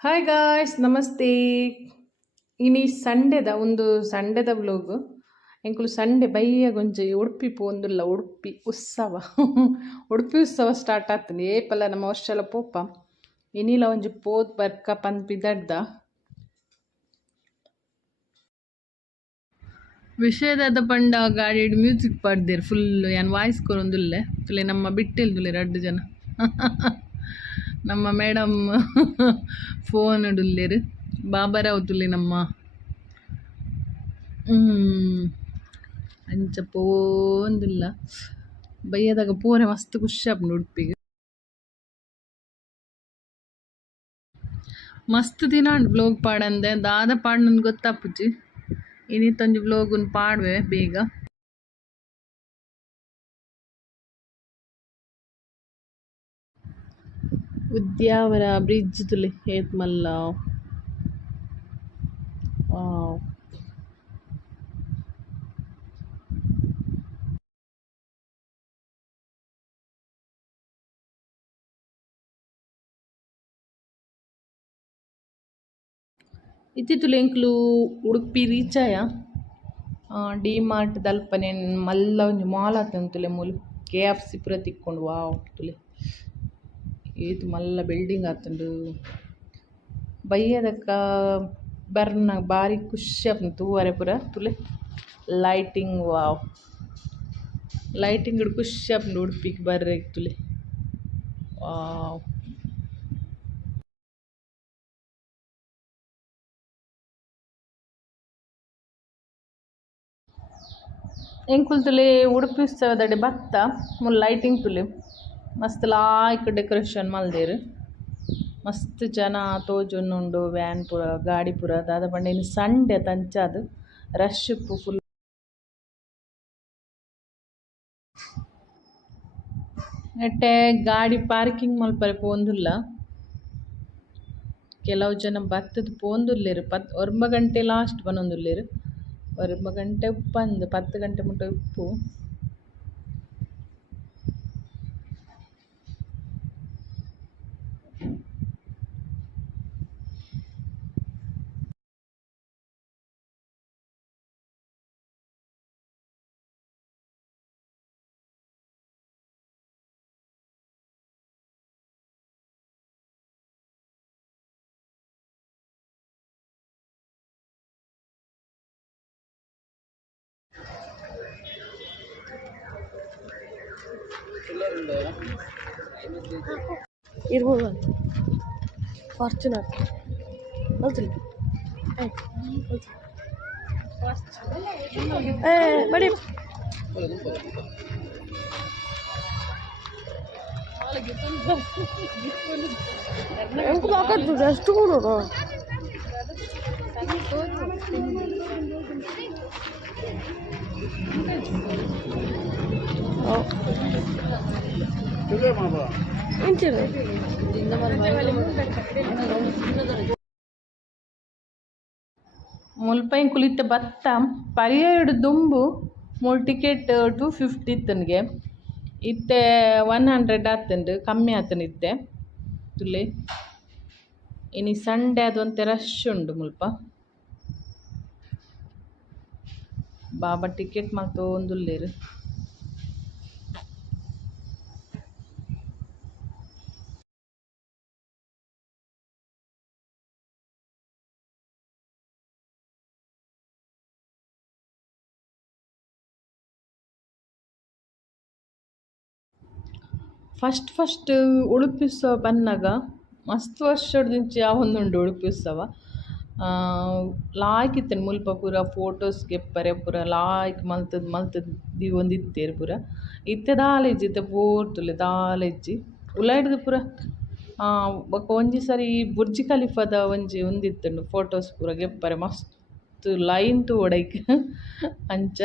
Hi guys ನಮಸ್ತೆ. ಇನಿ ಸಂಡೆದ ಒಂದು ಸಂಡೆದ ವ್ಲೋಗ್ ಎಂಕುಲು ಸಂಡೆ ಬಯ್ಯ ಗೊಂಜಿ ಉಡುಪಿ ಪೋಂದುಲ್ಲ ಉಡುಪಿ ಉತ್ಸವ ಉಡುಪಿ ಉತ್ಸವ ಸ್ಟಾರ್ಟ್ ಆಗ್ತದೆ ಏಪಲ್ಲ ನಮ್ಮ ವರ್ಷಲ ಪೋಪ ಇನಿಲ ಒಂಜಿ ಪೋದ್ ಬರ್ಕ ಪಂಪಿದಡ್ದ ವಿಷಯದ ಪಂಡ ಗಾಡಿ ಮ್ಯೂಸಿಕ್ ಪಾಡ್ದೇರು ಫುಲ್ ಏನು ವಾಯ್ಸ್ ಕೊರೊಂದುಲ್ಲೆ ಫುಲ್ ನಮ್ಮ ಬಿಟ್ಟಿಲ್ದುಲೆ 2 ಜನ ನಮ್ಮ ಮೇಡಮ್ ಫೋನ್ ಇಡುಲ್ಲೇರು ಬಾಬರ ಅವತುಲಿ ನಮ್ಮ ಅಂಚ ಪೋಂದಿಲ್ಲ ಬಯ್ಯದಾಗ ಪೂರೆ ಮಸ್ತ್ ಖುಷಿ ಆಪುಂಡು ಉಡುಪಿಗೆ ಮಸ್ತ್ ದಿನ ಉಂಡು ವ್ಲೋಗ್ ಪಾಡಂದೆ ದಾದ ಪಾಡ್ ನನ್ಗೆ ಗೊತ್ತಾಪುಜಿ ಇನ್ನಿತ್ತೊಂಜಿ ವ್ಲೋಗುನ್ ಪಾಡ್ವೆ ಬೇಗ. ಉದ್ಯಾವರ ಬ್ರಿಡ್ಜ್ ತುಲಿ ಏತ್ ಮಲ್ಲ ಇತ್ತಿತ್ತುಲು ಎಂಕ್ಲು ಉಡುಪಿ ರೀಚ್ ಆಯ ಡಿ ಮಾರ್ಟ್ ದಲ್ಪನೆ ಮಲ್ಲ ಒಂಜಿ ಮಾಲ್ ಆತಂತುಲೆ ಮೂಲು KFC ಪೂರ ತಿಕ್ಕೊಂಡು ವಾವ್ ತುಲೆ ಏತ್ ಮಲ್ಲ ಬಿಲ್ಡಿಂಗ್ ಆತುಂಡು ಬಯ್ಯದಕ್ಕ ಬರ್ನ ಬಾರಿ ಖುಷಿ ಆಪುಂಡು ತೂವರೆ ಪೂರ ತುಲೆ ಲೈಟಿಂಗ್ ವಾವ್ ಲೈಟಿಂಗ್ ಖುಷಿ ಆಪುಂಡು ಉಡುಪಿಗೆ ಬರ್ರೆ ತುಲೆ ವಾವ್. ಎಂಕುಲು ತುಲೆ ಉಡುಪಿ ಉತ್ಸವದಡೆ ಬತ್ತ ಮುಲ್ ಲೈಟಿಂಗ್ ತುಲೆ ಮಸ್ತ್ ಲಾಯ್ಕ್ ಡೆಕೋರೇಷನ್ ಮಲ್ದೆರ್ ಮಸ್ತ್ ಜನ ತೋಜೊಂದುಂಡು ವ್ಯಾನ್ ಪೂರ ಗಾಡಿ ಪೂರ ದಾದ ಪಂಡ ಇನ್ನು ಸಂಡೆ ತಂಚಾದ್ ರಶ್ ಉಪ್ಪು ಫುಲ್ ನೆಟ್ಟೆ ಗಾಡಿ ಪಾರ್ಕಿಂಗ್ ಮಲ್ಪರೆ ಪೋಂದುಲ್ಲ ಕೆಲವು ಜನ ಬತ್ತದ ಪೋಂದುಲ್ಲೇರು 9 ಗಂಟೆ ಲಾಸ್ಟ್ ಬನ್ನೊಂದುಲ್ಲೇರು 9 ಗಂಟೆ ಉಪ್ಪಂದು 10 ಗಂಟೆ ಮುಟ್ಟ ಉಪ್ಪು ಇರ್ಬೋದು ಫಾರ್ಚುನರ್ ಹೌದಿಲ್ಲ ಬಡಿ ಎಂಕು ಹಾಕದ್ದು ಎಷ್ಟು ಕೊಡೋದು ಮುಲ್ಪ ಎಂಕುಲು ಇತ್ತೆ ಬತ್ತ ಪರಿಯಡ್ ದುಂಬು ಮೂಲ್ ಟಿಕೆಟ್ 250 ಇತ್ತನ್ಗೆ ಇತ್ತೆ 100 ಆತಂಡು ಕಮ್ಮಿ ಆತನ ಇತ್ತೆ ತುಲೆ ಇನಿ ಸಂಡೆ ಅದೊಂತೆ ರಶ್ ಉಂಡು ಮುಲ್ಪ ಬಾಬಾ ಟಿಕೆಟ್ ಮಲ್ತೊಂದುಲ್ಲೇರು. ಫಸ್ಟ್ ಉಡುಪಿ ಉತ್ಸವ ಬನ್ನಾಗ ಮಸ್ತ್ ವರ್ಷಡ್ದಿಂಚಿ ಯಾವೊಂದುಂಡು ಉಡುಪಿ ಉತ್ಸವ ಲಾಯ್ಕ್ ಇತ್ತೇನೆ ಮುಲ್ಪ ಪೂರ ಫೋಟೋಸ್ ಗೆಪ್ಪರೆ ಪೂರ ಲಾಯ್ಕ್ ಮಲ್ತದ್ ಒಂದಿತ್ತೇರು ಪೂರ ಇತ್ತೆ ದಾಲೆಜ್ಜಿ ಇತ್ತೆ ಪೋರ್ತುಲೆ ದಾಲೆಜ್ಜಿ ಉಲಾಯ್ಡ್ದು ಪೂರ ಬೊಕ ಒಂಜಿ ಸರಿ ಬುರ್ಜಿ ಖಲೀಫಾದ ಒಂಜಿ ಒಂದಿತ್ತುಂಡು ಫೋಟೋಸ್ ಪೂರ ಗೆಪ್ಪರೆ ಮಸ್ತ್ ಲೈನ್ ತೂವೊಡೈಕ್ ಅಂಚ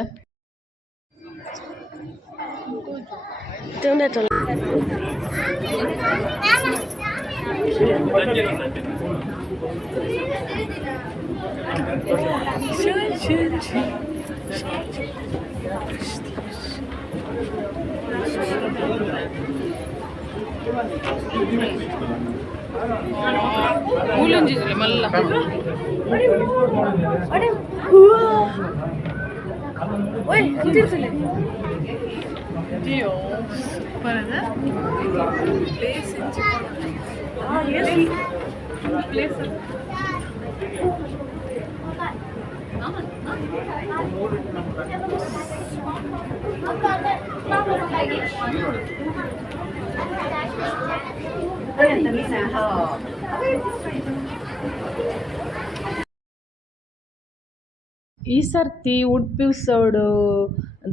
ಮೂಲಂಜಿ ಮಲ್ಲ अरे ओए अंजीर से ले ಜಿಯೋ ಸೂಪರ್ ಅದ ಪ್ಲೇಸ್ ಪ್ಲೇಸ್ ಈ ಸರ್ತಿ ಉಡುಪಿ ಉತ್ಸವಡು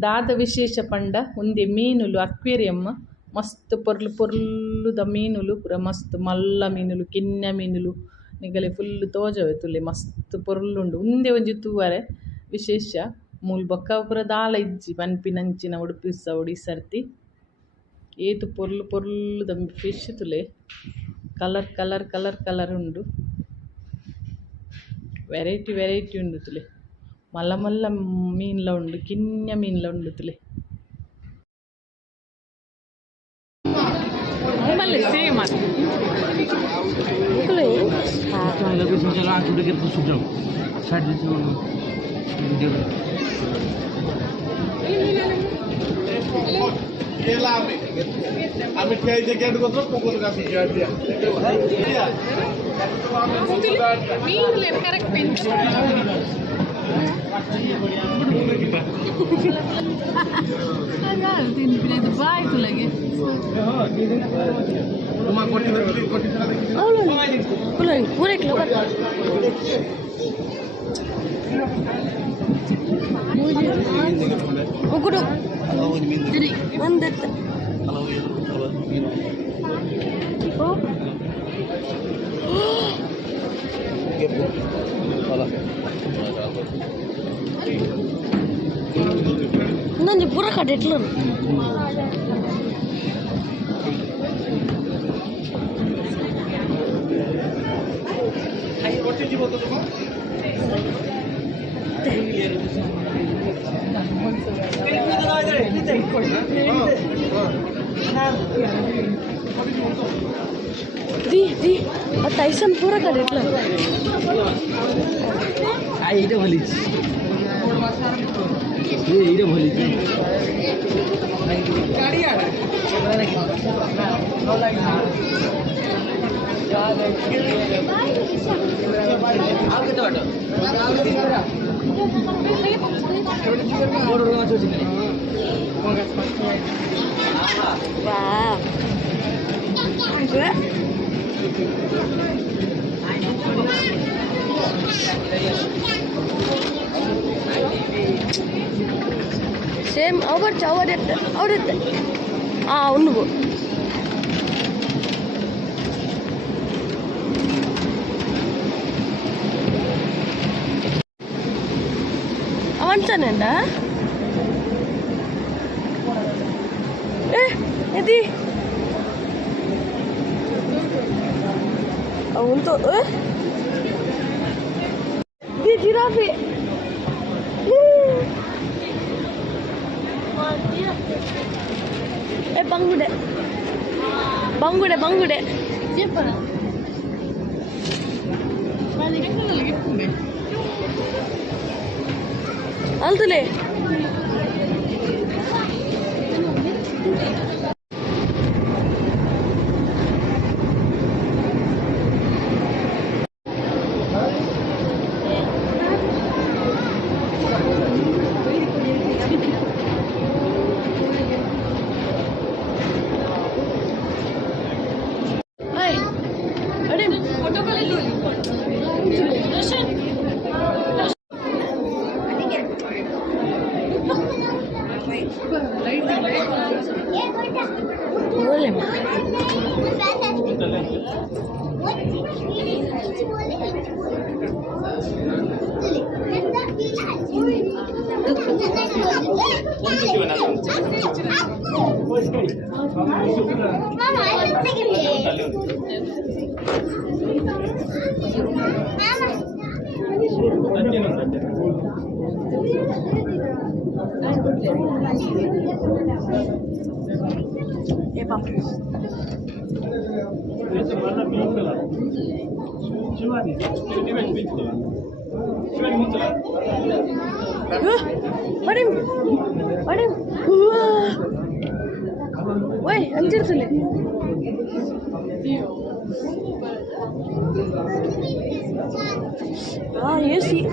ದಾದ ವಿಶೇಷ ಪಂಡ ಒಂದೇ ಮೀನುಲು ಅಕ್ವೇರಿಯಮ್ ಮಸ್ತ್ ಪೊರ್ಲು ಪೊರ್ಲುದ ಮೀನುಲು ಪೂರ ಮಸ್ತ್ ಮಲ್ಲ ಮೀನುಲು ಕಿನ್ನ ಮೀನುಲು ನಿಗಲೆ ಫುಲ್ ತೋಜವೆ ತುಲೆ ಮಸ್ತ್ ಪೊರ್ಲುಂಡು ಒಂದೇ ಒಂಜಿ ತೂವರೆ ವಿಶೇಷ ಮೂಲು ಬೊಕ್ಕ ಪೂರ ದಾಲ ಇಜ್ಜಿ ಪನ್ಪಿನಂಚಿನ ಉಡುಪಿ ಉತ್ಸವಡು ಈ ಸರ್ತಿ ಏತು ಪೊರ್ಲು ಪೊರ್ಲುದ ಫಿಶ್ ತುಲೆ ಕಲರ್ ಕಲರ್ ಕಲರ್ ಕಲರ್ ಉಂಡು ವೆರೈಟಿ ವೆರೈಟಿ ಉಂಡು ತುಲೆ ಮಲ್ಲ ಮಲ್ಲ ಮೀನ್ಲ ಉಂಡು ಕಿನ್ನ ಮೀನ್ಲ ಉಂಡು ತುಲೆ ಸೇಮ್ ಅದು আমি খেয়ে যে গেট করতে পুকুর কাছে দিয়া ಮೀನುಲೆ ಕರೆಕ್ಟ್ ಬೆಂಚ್ ಇದು ಬಾಯ್ ತುಲೆಗೆ पूरे किलो उगुಡು ಒಂದೆತ್ತ ಇನ್ನೊಂದು ಪೂರ ಕಡೆ ಇಟ್ಲು दी दी टाइसन पूरा कर इतना এইটা ভালি এইটা ভালি গাড়ি আর वाह సేమ్ అవర్ ఉండు అవంచానండా ఇది untuk di jirafi banggu dek siapa altule boleh mah Madam, madam. Why? Anjir tule. Ah, you see.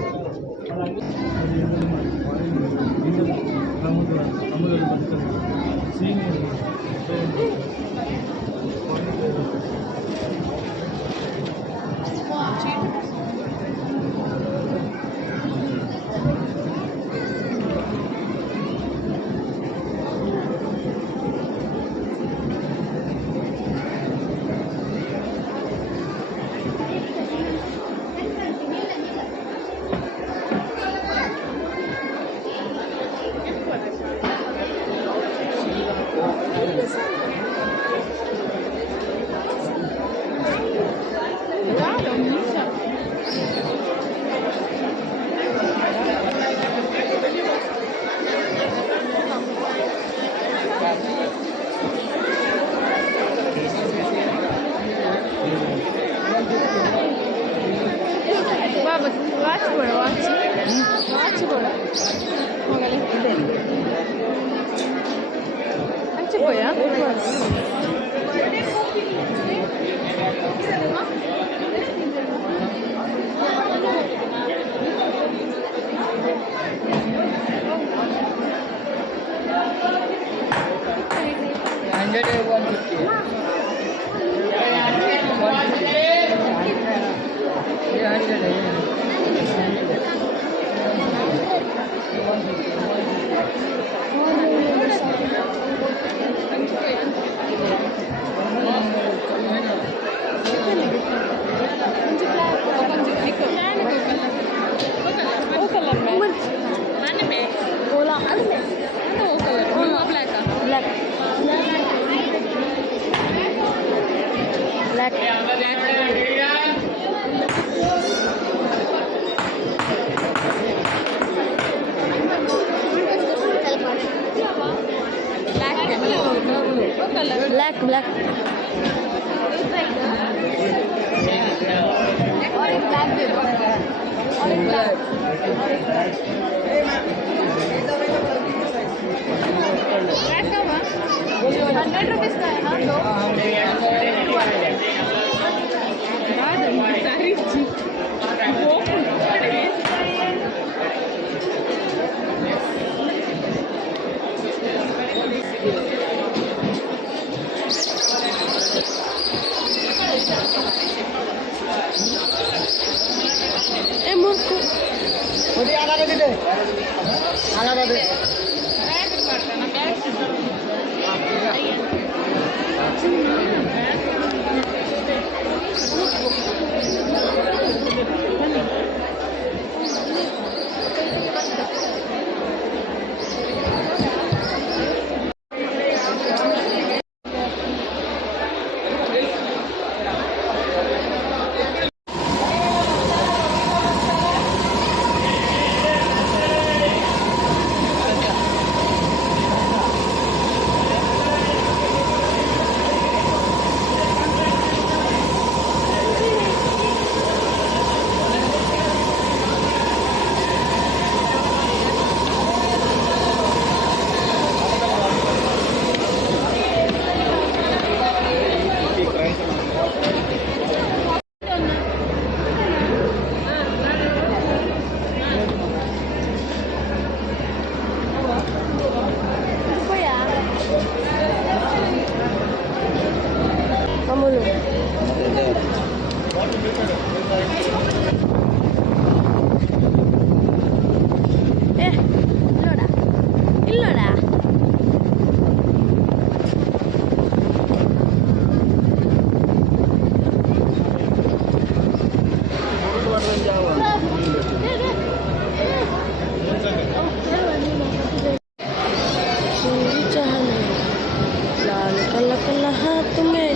Baba, watch for watch. Watch for. Mogale. Anche poi, black. हाथ में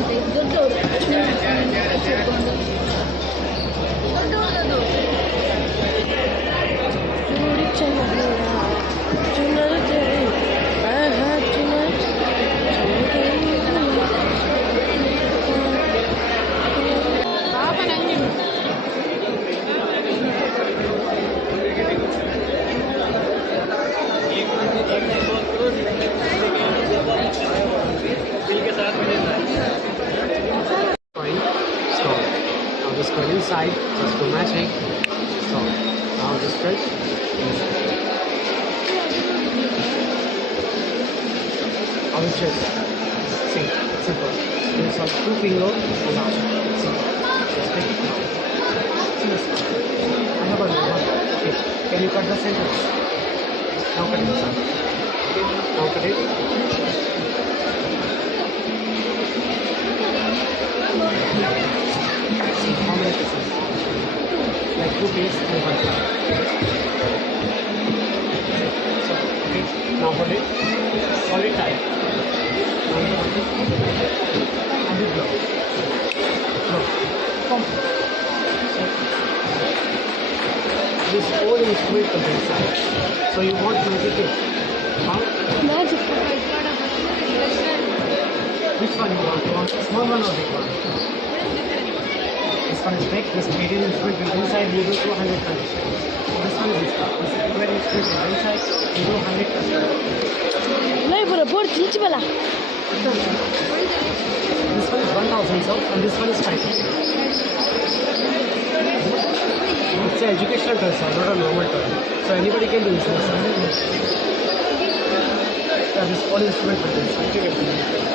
just go inside, just go magic. So now just press. I will just see, simple. There's some 2 finger and now. Simple. Just take it now. See this. I have a number. Okay. Can you cut the center? Now cut this side. Okay. Now cut it. See how many pieces? Like 2 pieces and 1 side. So, okay. Now hold it. Hold it tight. Now you want it. And it blow. Blow. Come. This whole instrument comes inside. So you want magic it? Huh? Magic. Which one you want? You want small one or big one? This one is big. This medium instrument will inside you do 200 conditions. This one is big. This square instrument will inside you do 100%. नहीं पूरा board खींच वाला This one is 1000 so and this one is 500. It's an educational toy, sir, not a normal toy. So anybody can do this. This all instrument will be inside.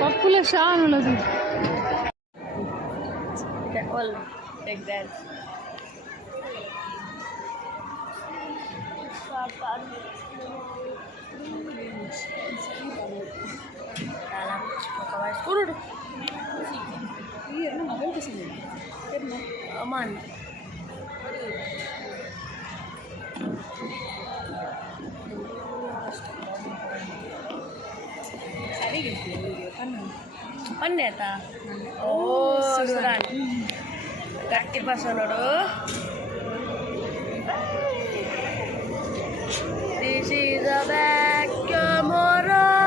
పప్పుల షాన్ ఉన్నది all like that. Dalam kawas kurut. Iya, mana ada kesini? Aman. Tadi gitu kan? Pandai ta? Oh, suran. Kaki pasonodo. This is a vacuum horror.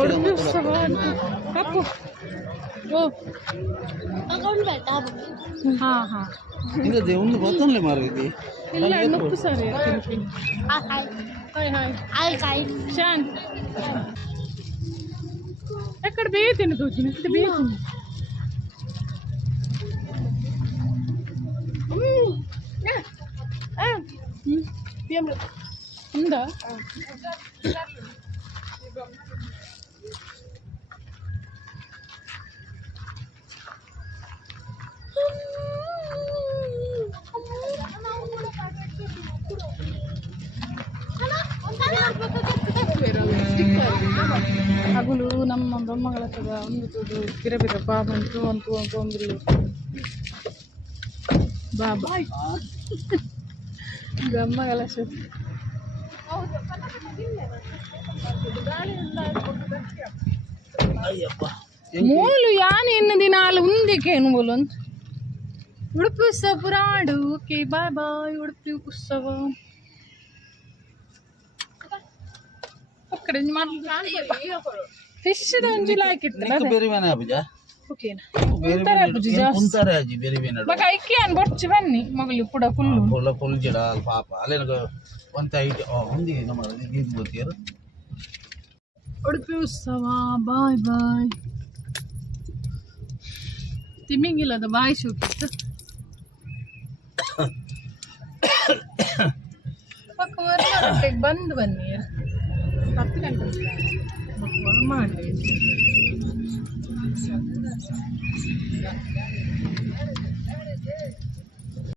Udupi ಉತ್ಸವ ಕಪ್ಪು ಓ ಹಾಂ ಹಾಂ ಒಂದು ಗೊತ್ತಲ್ಲೇ ಮಾರಿದ್ದಿ ಇಲ್ಲ ನುಪ್ಪು ಸರಿ hi ಶಾನ್ ఎక్కడ బేతిని దోచిన ఇది బేతిని ఉందా ಹಗಲು ನಮ್ಮ ಬೊಮ್ಮಗಳ ಹತ್ರ ಒಂದು ತುದು ಕಿರಬಿರ ಬಾಬಂತು ಒಂದು ಗೊಂಬಿಲು ಬಾಬಾ ಗಮ್ಮಗಳ ಮೂಲು ಯಾನು ಎನ್ನ ದಿನಾಲು ఉందికేను బోలన్ ఉడుపి ఉత్సవ పురాడు ఓకే బాయ్ బాయ్ ఉడుపి ఉత్సవ అక్కడ ಫಿಶ್ ಒಂಜಿ ಲಾಯ್ಕ್ ಇತ್ತಲ್ಲ ಬೇರೆ ಬೇನೆ ಅಬ್ಬಜ ಓಕೆನಾ ಬೇರೆ ಕುಂತಾರೆ ಅಜ್ಜಿ ಬೇರೆ ಬೇನೆ ಮಗ ಐಕೆ ಅನ್ ಬೊಚ್ಚಿ ಬನ್ನಿ ಮಗಲಿ ಪುಡ ಫುಲ್ಲು ಫುಲ್ ಜಿಡ ಪಾಪ ಅಲ್ಲೇನ ಒಂತ ಐಟಿ ಒಂದಿ ನಮ್ಮ ಇದು ಗೊತ್ತಿರು ಉಡುಪಿ ಉತ್ಸವ ಬಾಯ್ ಬಾಯ್ ತಿಮ್ಮಿಂಗಿಲ್ಲದ ಬಾಯಿ ಶೂಕಿತ್ತು ಪಕ್ಕ ಹೊರಗೆ ಬಂದು ಬನ್ನಿ 10 ಗಂಟೆ ಮಾಡಿ